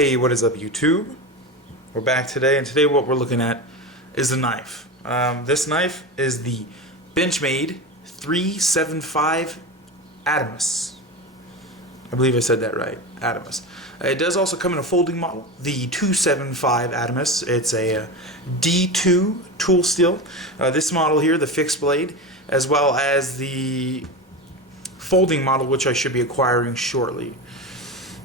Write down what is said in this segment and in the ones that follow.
Hey, what is up, YouTube? We're back today, and today what we're looking at is a knife. This knife is the Benchmade 375 Adamas. I believe I said that right, Adamas. It does also come in a folding model, the 275 Adamas. It's a D2 tool steel. This model here, the fixed blade, as well as the folding model, which I should be acquiring shortly.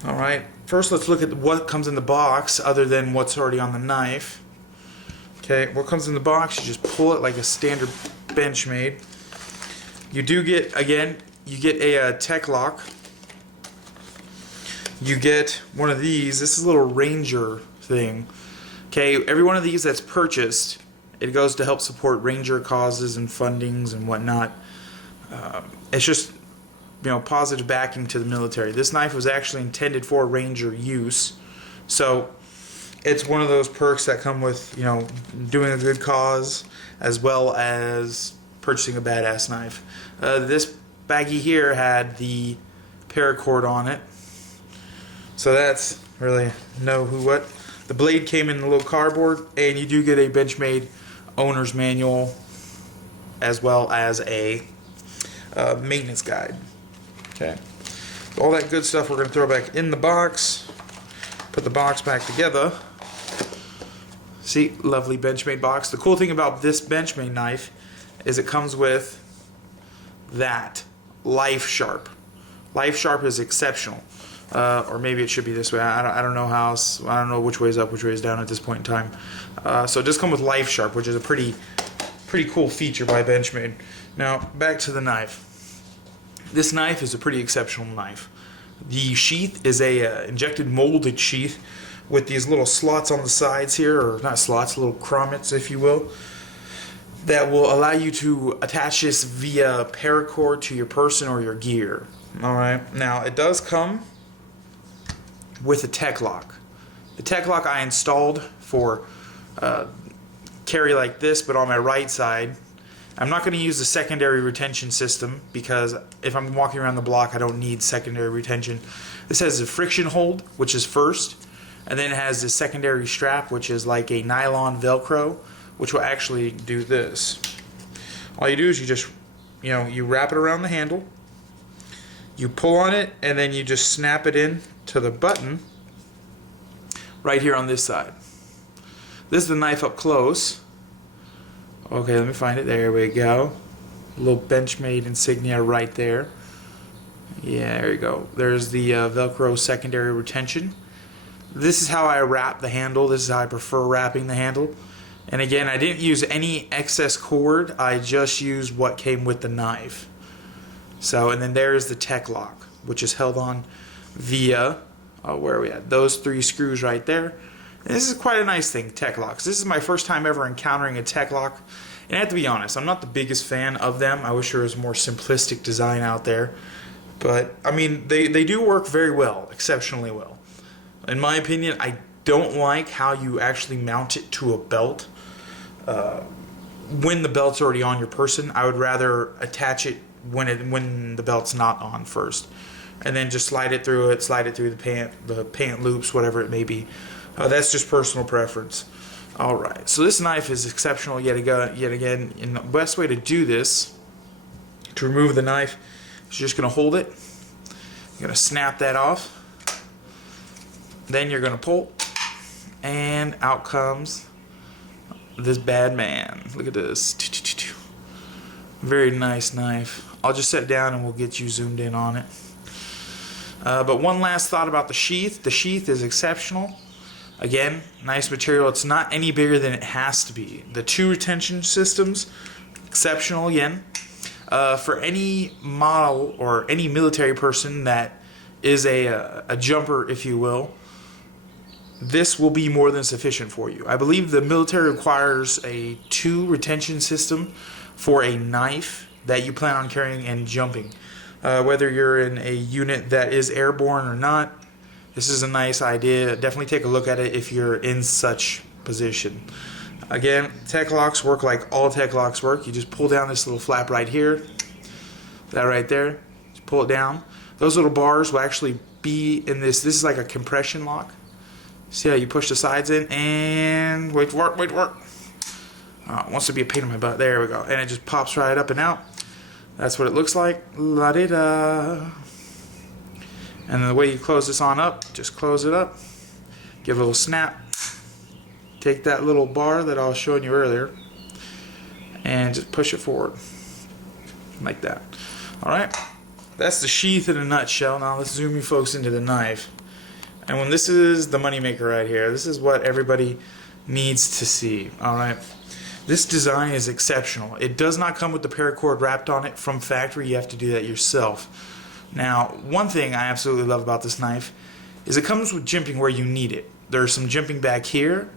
Alright, first let's look at what comes in the box other than what's already on the knife. Okay, what comes in the box, you just pull it like a standard Benchmade. You do get, again, you get a tech lock. You get one of these. This is a little Ranger thing. Okay, every one of these that's purchased, it goes to help support Ranger causes and fundings and whatnot. It's just, you know, positive backing to the military. This knife was actually intended for Ranger use, so it's one of those perks that come with, you know, doing a good cause as well as purchasing a badass knife. This baggie here had the paracord on it, so that's really what. The blade came in a little cardboard, and you do get a Benchmade owner's manual as well as a maintenance guide. Okay, all that good stuff we're going to throw back in the box. Put the box back together. See, lovely Benchmade box. The cool thing about this Benchmade knife is it comes with that Life Sharp. Life Sharp is exceptional, or maybe it should be this way. I don't know how else. I don't know which way is up, which way is down at this point in time. So it does come with Life Sharp, which is a pretty cool feature by Benchmade. Now back to the knife. This knife is a pretty exceptional knife. The sheath is a injected molded sheath with these little slots on the sides here, or not slots, little grommets if you will, that will allow you to attach this via paracord to your person or your gear. Alright, now it does come with a tech lock. The tech lock I installed for carry like this, but on my right side. I'm not going to use the secondary retention system because if I'm walking around the block I don't need secondary retention. This has a friction hold, which is first, and then it has the secondary strap, which is like a nylon Velcro, which will actually do this. All you do is you just, you wrap it around the handle, you pull on it, and then you just snap it in to the button right here on this side. This is the knife up close. Okay, let me find it. There we go. A little Benchmade insignia right there. Yeah, there you go. There's the Velcro secondary retention. This is how I wrap the handle. This is how I prefer wrapping the handle. And again, I didn't use any excess cord. I just used what came with the knife. So, and then there's the tech lock, which is held on via, where are we at? Those 3 screws right there. And this is quite a nice thing, tech locks. This is my first time ever encountering a tech lock. And I have to be honest, I'm not the biggest fan of them. I wish there was a more simplistic design out there. But, I mean, they do work very well, exceptionally well. In my opinion, I don't like how you actually mount it to a belt. When the belt's already on your person, I would rather attach it when the belt's not on first. And then just slide it through the pant loops, whatever it may be. That's just personal preference. Alright, so this knife is exceptional yet again. And the best way to do this, to remove the knife, is you're just going to hold it. You're going to snap that off. Then you're going to pull. And out comes this bad man. Look at this. Very nice knife. I'll just set it down and we'll get you zoomed in on it. But one last thought about the sheath. The sheath is exceptional. Again, nice material. It's not any bigger than it has to be. The 2 retention systems, exceptional again. For any model or any military person that is a jumper, if you will, this will be more than sufficient for you. I believe the military requires a 2 retention system for a knife that you plan on carrying and jumping. Whether you're in a unit that is airborne or not, this is a nice idea. Definitely take a look at it if you're in such position. Again, tech locks work like all tech locks work. You just pull down this little flap right here. That right there. Just pull it down. Those little bars will actually be in this. This is like a compression lock. See how you push the sides in and wait for it, wait for it. Oh, it wants to be a pain in my butt. There we go. And it just pops right up and out. That's what it looks like. La-di-da. And then the way you close this on up, just close it up. Give it a little snap. Take that little bar that I was showing you earlier and just push it forward. Like that. Alright. That's the sheath in a nutshell. Now let's zoom you folks into the knife. And when this is the moneymaker right here, this is what everybody needs to see. Alright. This design is exceptional. It does not come with the paracord wrapped on it from factory. You have to do that yourself. Now, one thing I absolutely love about this knife is it comes with jimping where you need it. There's some jimping back here,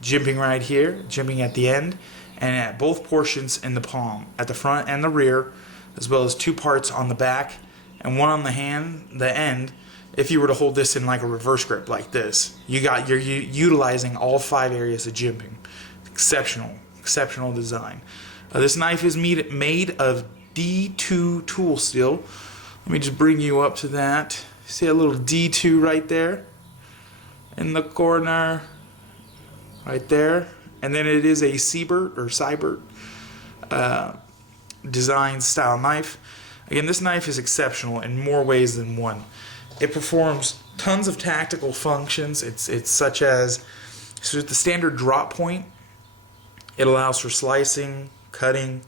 jimping right here, jimping at the end, and at both portions in the palm, at the front and the rear, as well as 2 parts on the back and 1 on the end. If you were to hold this in like a reverse grip like this, you're utilizing all 5 areas of jimping. Exceptional design. This knife is made of D2 tool steel. Let me just bring you up to that. See a little D2 right there in the corner, right there. And then it is a Seibert design style knife. Again, this knife is exceptional in more ways than one. It performs tons of tactical functions. It's such as, so the standard drop point. It allows for slicing, cutting,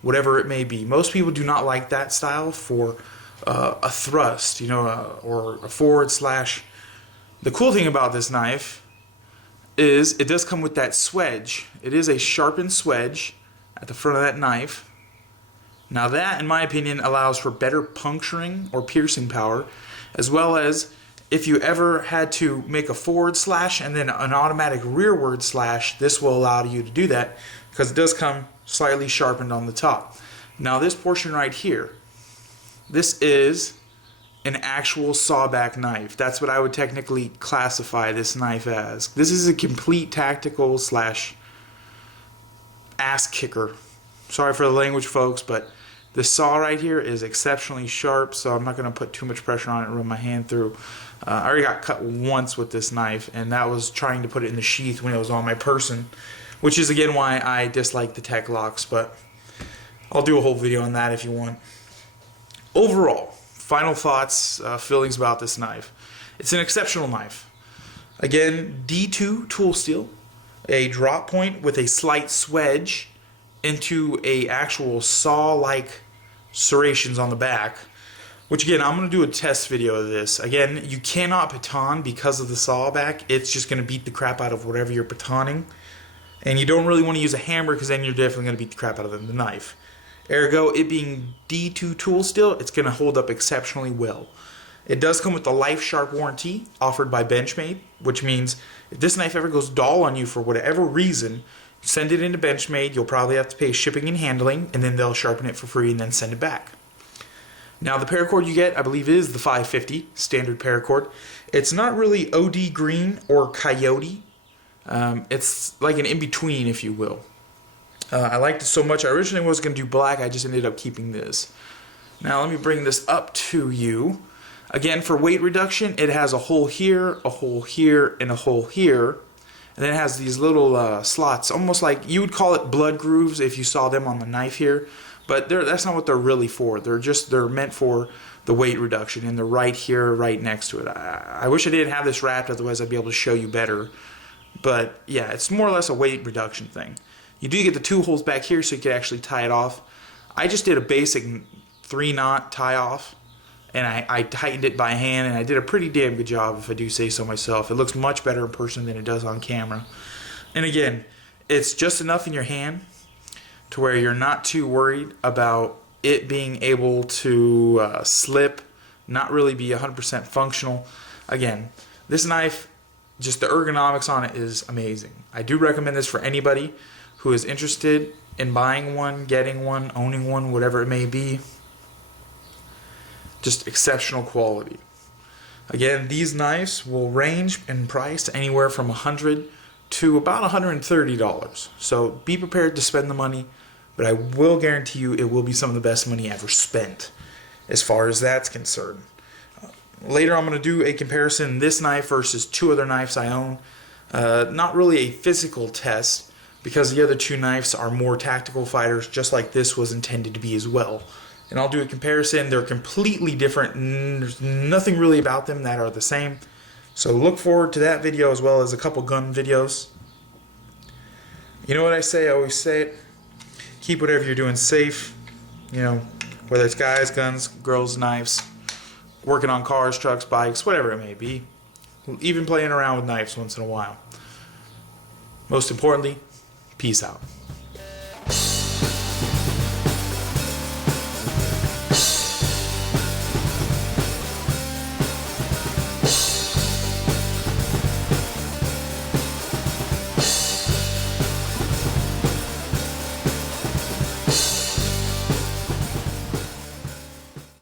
whatever it may be. Most people do not like that style for a thrust, or a forward slash. The cool thing about this knife is it does come with that swedge. It is a sharpened swedge at the front of that knife. Now that, in my opinion, allows for better puncturing or piercing power, as well as if you ever had to make a forward slash and then an automatic rearward slash, this will allow you to do that because it does come slightly sharpened on the top. Now this portion right here, this is an actual sawback knife. That's what I would technically classify this knife as. This is a complete tactical slash ass kicker. Sorry for the language, folks, but the saw right here is exceptionally sharp, so I'm not going to put too much pressure on it and run my hand through. I already got cut once with this knife, and that was trying to put it in the sheath when it was on my person, which is again why I dislike the tech locks, but I'll do a whole video on that if you want. Overall, final thoughts, feelings about this knife. It's an exceptional knife. Again, D2 tool steel, a drop point with a slight swedge into a actual saw-like serrations on the back, which again, I'm going to do a test video of this. Again, you cannot baton because of the saw back. It's just going to beat the crap out of whatever you're batoning. And you don't really want to use a hammer because then you're definitely going to beat the crap out of the knife. Ergo, it being D2 tool steel, it's going to hold up exceptionally well. It does come with the Life Sharp warranty offered by Benchmade, which means if this knife ever goes dull on you for whatever reason, send it into Benchmade. You'll probably have to pay shipping and handling, and then they'll sharpen it for free and then send it back. Now the paracord you get, I believe, is the 550 standard paracord. It's not really OD green or coyote. It's like an in-between, if you will. I liked it so much. I originally was going to do black. I just ended up keeping this. Now let me bring this up to you. Again, for weight reduction, it has a hole here, and a hole here. And then it has these little slots, almost like you would call it blood grooves if you saw them on the knife here. But that's not what they're really for. They're meant for the weight reduction, and they're right here, right next to it. I wish I didn't have this wrapped, otherwise I'd be able to show you better. But yeah, it's more or less a weight reduction thing. You do get the 2 holes back here so you can actually tie it off. I just did a basic 3-knot tie off, and I tightened it by hand, and I did a pretty damn good job, if I do say so myself. It looks much better in person than it does on camera. And again, it's just enough in your hand to where you're not too worried about it being able to slip, not really be 100% functional. Again, this knife, just the ergonomics on it is amazing. I do recommend this for anybody who is interested in buying one, getting one, owning one, whatever it may be. Just exceptional quality. Again, these knives will range in price anywhere from $100 to about $130. So be prepared to spend the money, but I will guarantee you it will be some of the best money ever spent as far as that's concerned. Later I'm going to do a comparison this knife versus 2 other knives I own. Not really a physical test, because the other 2 knives are more tactical fighters, just like this was intended to be as well. And I'll do a comparison. They're completely different. There's nothing really about them that are the same. So look forward to that video, as well as a couple gun videos. You know what I say? I always say it. Keep whatever you're doing safe. You know, whether it's guys, guns, girls, knives, working on cars, trucks, bikes, whatever it may be. Even playing around with knives once in a while. Most importantly, peace out.